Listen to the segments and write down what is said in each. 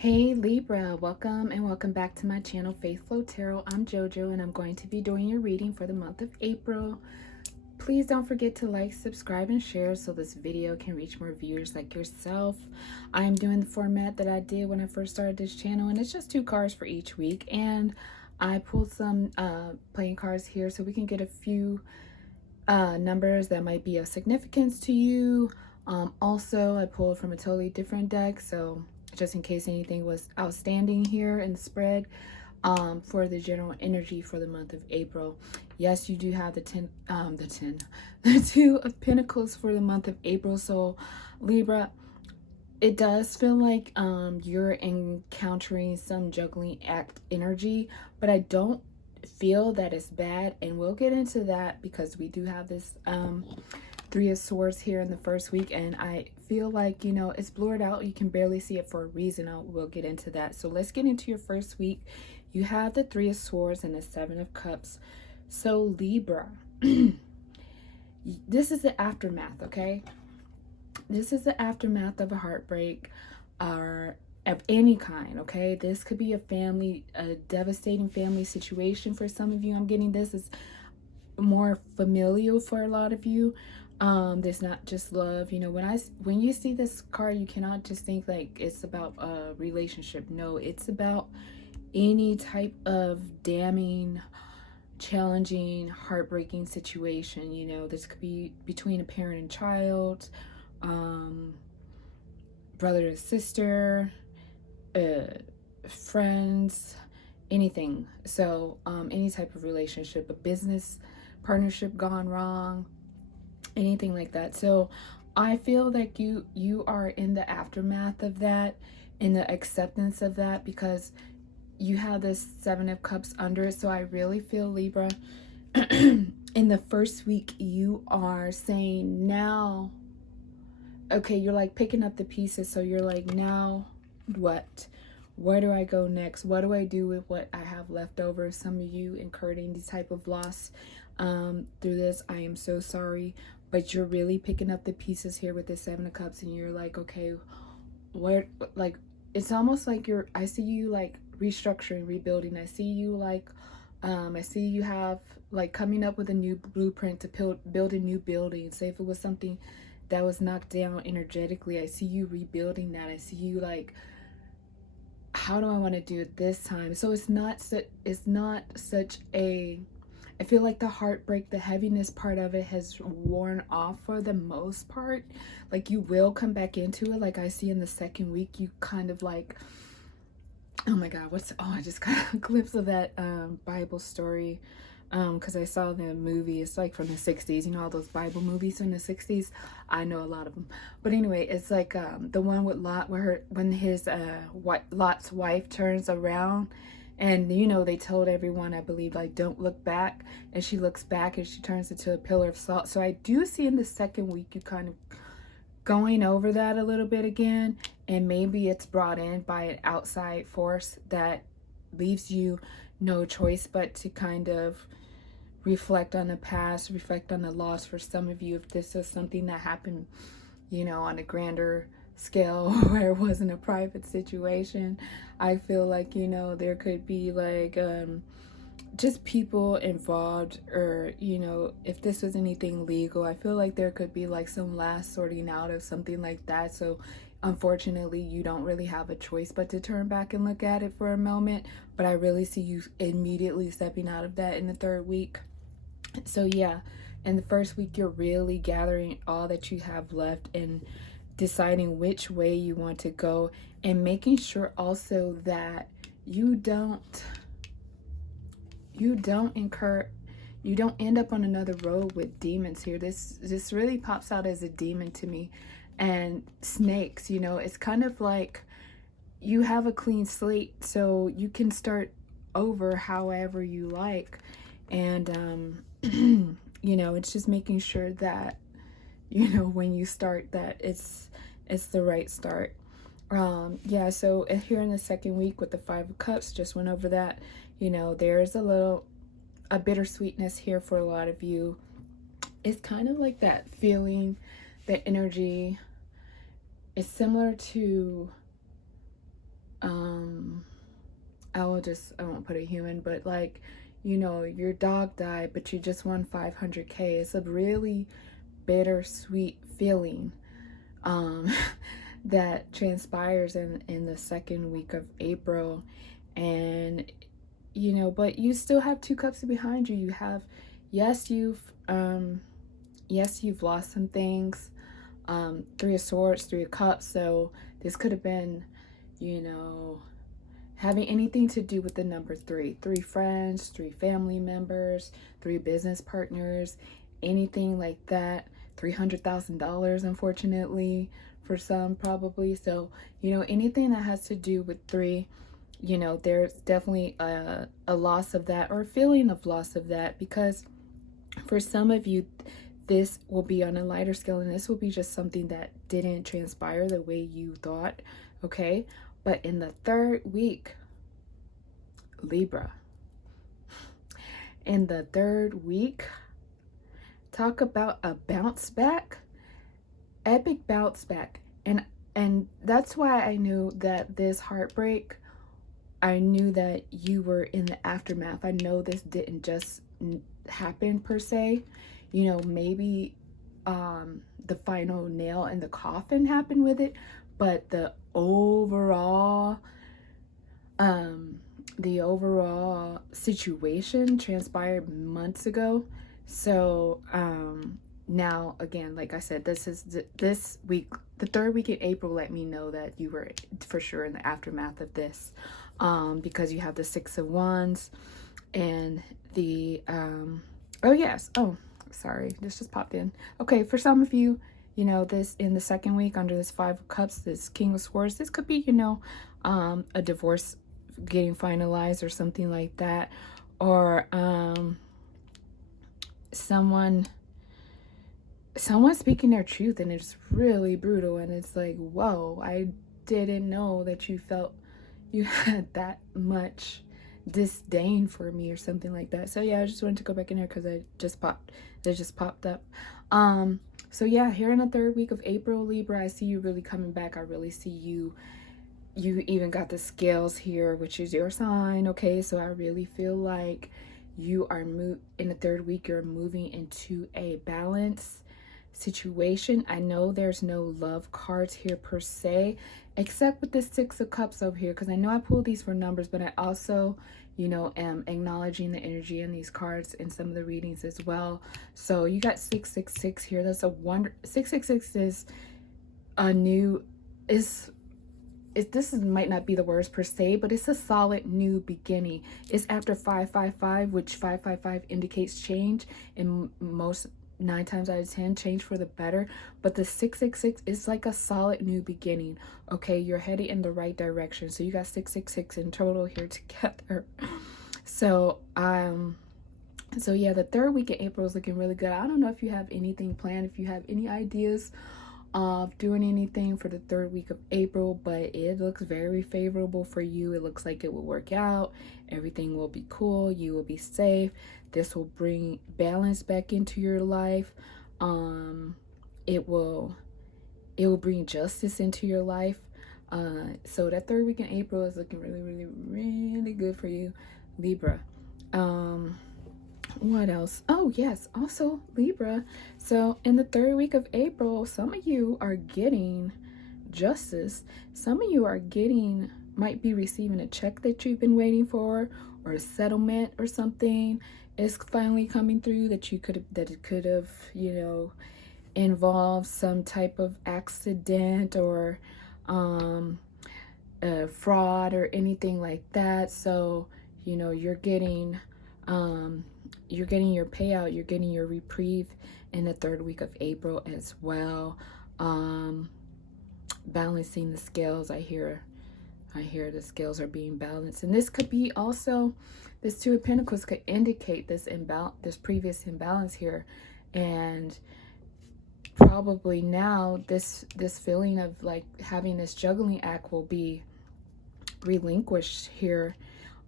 Hey Libra, welcome and welcome back to my channel Faith Flow Tarot. I'm JoJo and I'm going to be doing your reading for the month of April. Please don't forget to like, subscribe, and share so this video can reach more viewers like yourself. I'm doing the format that I did when I first started this channel, and it's just 2 cards for each week. And I pulled some playing cards here so we can get a few numbers that might be of significance to you. Also, I pulled from a totally different deck, so just in case anything was outstanding here in the spread, for the general energy for the month of April. Yes, you do have the 2 of Pentacles for the month of April. So Libra, it does feel like you're encountering some juggling act energy, but I don't feel that it's bad, and we'll get into that because we do have this 3 of Swords here in the first week, and I feel like, you know, it's blurred out. You can barely see it for a reason. We'll get into that. So let's get into your first week. You have the 3 of Swords and the 7 of Cups. So Libra, this is the aftermath, okay? This is the aftermath of a heartbreak or of any kind, okay? This could be a devastating family situation for some of you. I'm getting this is more familial for a lot of you. There's not just love, you know. When you see this card, you cannot just think like it's about a relationship. No, it's about any type of damning, challenging, heartbreaking situation. You know, this could be between a parent and child, brother and sister, friends, anything. So any type of relationship, a business partnership gone wrong, anything like that. So I feel like you are in the aftermath of that, in the acceptance of that, because you have this 7 of Cups under it. So I really feel, Libra, in the first week you are saying now, okay, you're like picking up the pieces. So you're like, now what? Where do I go next? What do I do with what I have left over? Some of you incurring these type of loss through this. I am so sorry, but you're really picking up the pieces here with the 7 of Cups, and you're like, okay, where, like, it's almost like I see you like restructuring, rebuilding. I see you like, I see you have like coming up with a new blueprint to build a new building. Say if it was something that was knocked down energetically, I see you rebuilding that. I see you like, how do I want to do it this time? So it's not such a, I feel like the heartbreak, the heaviness part of it has worn off for the most part. Like you will come back into it. Like I see in the second week, you kind of like, oh my God, I just got a glimpse of that Bible story. Because I saw the movie. It's like from the 60s, you know, all those Bible movies from the 60s. I know a lot of them. But anyway, it's like the one with Lot, when his Lot's wife turns around, and you know, they told everyone, I believe, like, don't look back, and she looks back and she turns into a pillar of salt. So I do see in the second week you kind of going over that a little bit again, and maybe it's brought in by an outside force that leaves you no choice but to kind of reflect on the past, reflect on the loss. For some of you, if this is something that happened, you know, on a grander scale where it wasn't a private situation, I feel like, you know, there could be like just people involved, or, you know, if this was anything legal, I feel like there could be like some last sorting out of something like that. So unfortunately, you don't really have a choice but to turn back and look at it for a moment. But I really see you immediately stepping out of that in the third week. So yeah, in the first week, you're really gathering all that you have left and deciding which way you want to go, and making sure also that you don't end up on another road with demons here. This really pops out as a demon to me. And snakes, you know, it's kind of like you have a clean slate, so you can start over however you like. And you know, it's just making sure that, you know, when you start, that it's the right start. Yeah, so here in the second week with the 5 of Cups, just went over that. You know, there's a bittersweetness here for a lot of you. It's kind of like that feeling, that energy. It's similar to I won't put a human, but like, you know, your dog died, but you just won 500K. It's a really bittersweet feeling um, that transpires in the second week of April. And, you know, but you still have two cups behind you. You have, yes, you've lost some things. Three of Swords, Three of Cups. So this could have been, you know, having anything to do with the number three. Three friends, three family members, three business partners, anything like that. $300,000, unfortunately, for some probably. So, you know, anything that has to do with three, you know, there's definitely a loss of that, or a feeling of loss of that, because for some of you, this will be on a lighter scale, and this will be just something that didn't transpire the way you thought, okay? But in the third week, Libra, in the third week, talk about a bounce back, epic bounce back. And that's why I knew that this heartbreak, I knew that you were in the aftermath. I know this didn't just happen per se. You know, maybe the final nail in the coffin happened with it, but the overall situation transpired months ago. So now again, like I said, this week, the third week in April, let me know that you were for sure in the aftermath of this, because you have the Six of Wands and the oh yes, oh sorry, this just popped in. Okay, for some of you, you know, this in the second week under this Five of Cups, this King of Swords, this could be, you know, a divorce getting finalized or something like that, or someone speaking their truth, and it's really brutal, and it's like, whoa, I didn't know that you felt you had that much disdain for me or something like that. So yeah, I just wanted to go back in here because it just popped up. So yeah, here in the third week of April, Libra, I see you really coming back. I really see you even got the scales here, which is your sign. Okay, so I really feel like you are in the third week, you're moving into a balance situation. I know there's no love cards here per se, except with the Six of Cups over here, because I know I pulled these for numbers, but I also, you know, am acknowledging the energy in these cards in some of the readings as well. So you got 666 here. That's a wonder. 666 is a new, this might not be the words per se, but it's a solid new beginning. It's after 555, which 555 indicates change, and most 9 times out of 10 change for the better. But the 666 is like a solid new beginning. Okay, you're heading in the right direction. So you got 666 in total here together. So so yeah, the third week in April is looking really good. I don't know if you have anything planned, if you have any ideas of doing anything for the third week of April, but it looks very favorable for you. It looks like it will work out. Everything will be cool. You will be safe. This will bring balance back into your life. It will bring justice into your life. So that third week in April is looking really, really, really good for you, Libra. What else? Oh yes, also Libra. So in the third week of April, some of you are getting justice. Some of you might be receiving a check that you've been waiting for, or a settlement or something is finally coming through that it could have, you know, involved some type of accident or fraud or anything like that. So, you know, you're getting your payout, you're getting your reprieve in the third week of April as well. Balancing the scales, I hear the scales are being balanced, and this could be also, this Two of Pentacles could indicate this previous imbalance here, and probably now this feeling of like having this juggling act will be relinquished here.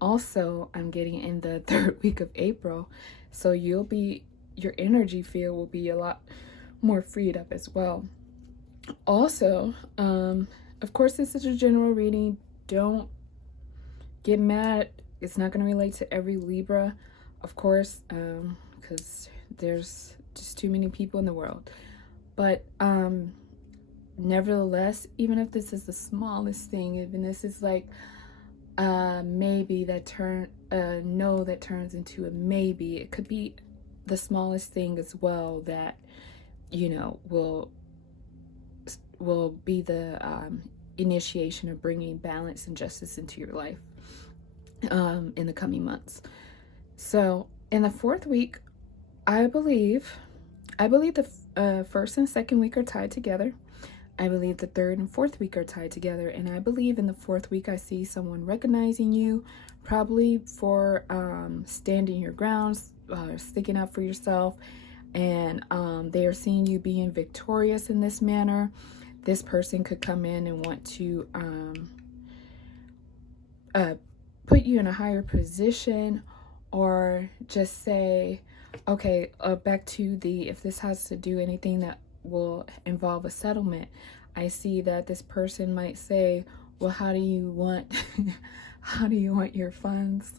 Also, I'm getting in the third week of April, so your energy field will be a lot more freed up as well. Also, of course, this is a general reading. Don't get mad. It's not going to relate to every Libra, of course, because there's just too many people in the world. But nevertheless, even if this is the smallest thing, even this is like maybe that no that turns into a maybe, it could be the smallest thing as well that, you know, will be the initiation of bringing balance and justice into your life in the coming months. So in the fourth week, I believe the first and second week are tied together. I believe the third and fourth week are tied together. And I believe in the fourth week, I see someone recognizing you, probably for standing your grounds, sticking up for yourself. And they are seeing you being victorious in this manner. This person could come in and want to put you in a higher position, or just say, okay, back to the, if this has to do anything that will involve a settlement, I see that this person might say, well, how do you want your funds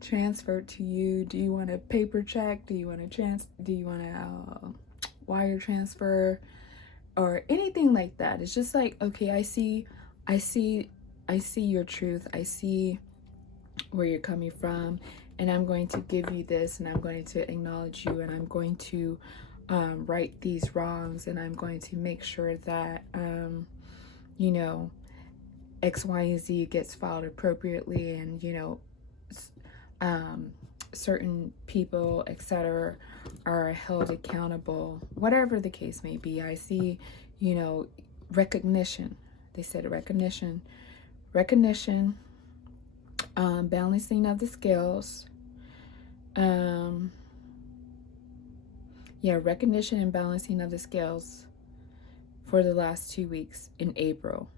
transferred to you? Do you want a paper check? Do you want a wire transfer, or anything like that? It's just like, okay, I see your truth. I see where you're coming from, and I'm going to give you this, and I'm going to acknowledge you, and I'm going to right these wrongs, and I'm going to make sure that you know, X, Y, and Z gets filed appropriately, and you know, certain people, etc., are held accountable, whatever the case may be. I see, you know, recognition. They said recognition, balancing of the scales. Yeah, recognition and balancing of the scales for the last 2 weeks in April.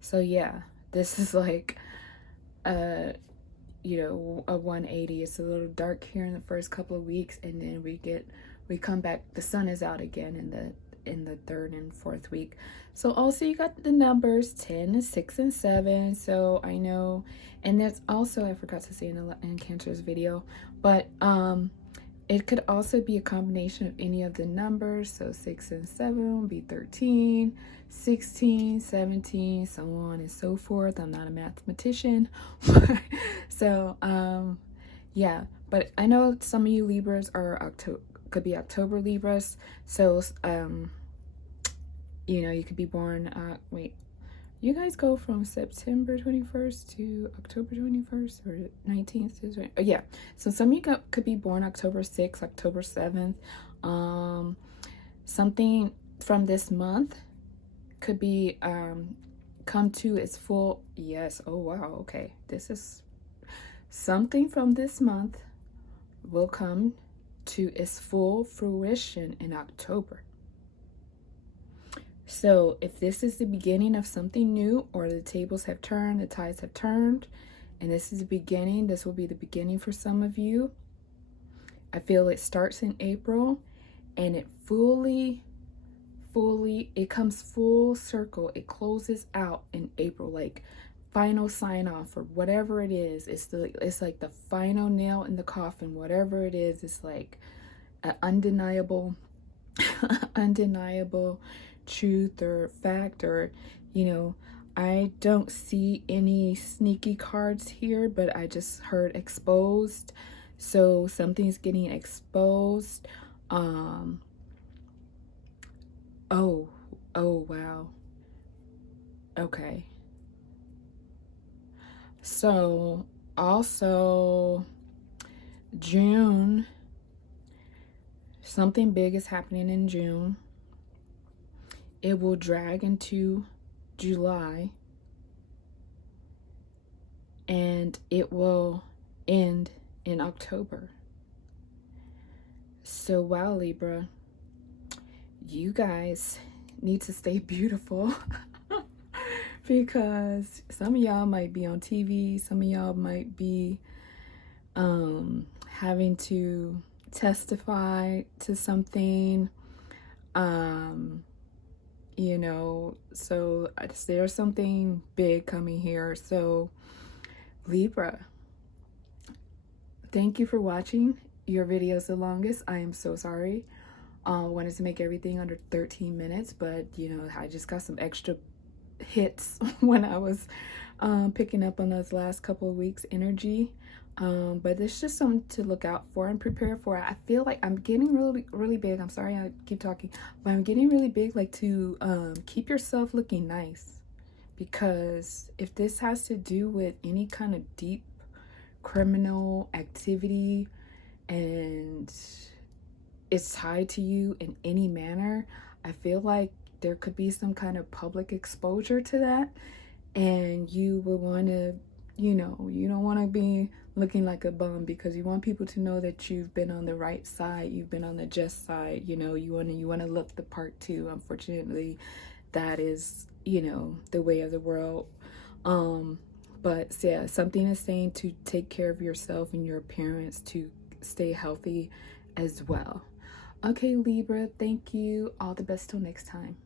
So yeah, this is like you know, a 180. It's a little dark here in the first couple of weeks, and then we come back, the sun is out again in the third and fourth week. So also you got the numbers 10 and 6 and 7. So I know, and there's also, I forgot to say in Cancer's video, but it could also be a combination of any of the numbers. So 6 and 7 would be 13, 16, 17, so on and so forth. I'm not a mathematician. So yeah, but I know some of you Libras are could be October Libras. So you know, you could be born you guys go from September 21st to October 21st or 19th is right. Oh, yeah. So some of you could be born October 6th, October 7th. Something from this month could be come to its full, yes. Oh wow, okay. This is something from this month will come to its full fruition in October. So if this is the beginning of something new, or the tables have turned, the tides have turned, and this is the beginning, this will be the beginning for some of you. I feel it starts in April, and it it comes full circle. It closes out in April, like final sign off, or whatever it is. It's like the final nail in the coffin. Whatever it is, it's like an undeniable truth or fact, or you know, I don't see any sneaky cards here, but I just heard exposed. So something's getting exposed. Oh wow. Okay. So also June, something big is happening in June. It will drag into July, and it will end in October. So wow, Libra, you guys need to stay beautiful because some of y'all might be on TV, some of y'all might be having to testify to something, you know, so there's something big coming here. So Libra, thank you for watching your videos the longest. I am so sorry. Wanted to make everything under 13 minutes, but you know, I just got some extra hits when I was picking up on those last couple of weeks' energy. But it's just something to look out for and prepare for. I feel like I'm getting really big. I'm sorry I keep talking, but I'm getting really big, like to keep yourself looking nice. Because if this has to do with any kind of deep criminal activity and it's tied to you in any manner, I feel like there could be some kind of public exposure to that, and you will want to, you know, you don't want to be looking like a bum, because you want people to know that you've been on the right side, you've been on the just side. You know, you want to look the part too. Unfortunately, that is, you know, the way of the world. But yeah, something is saying to take care of yourself and your appearance, to stay healthy as well. Okay, Libra, thank you. All the best till next time.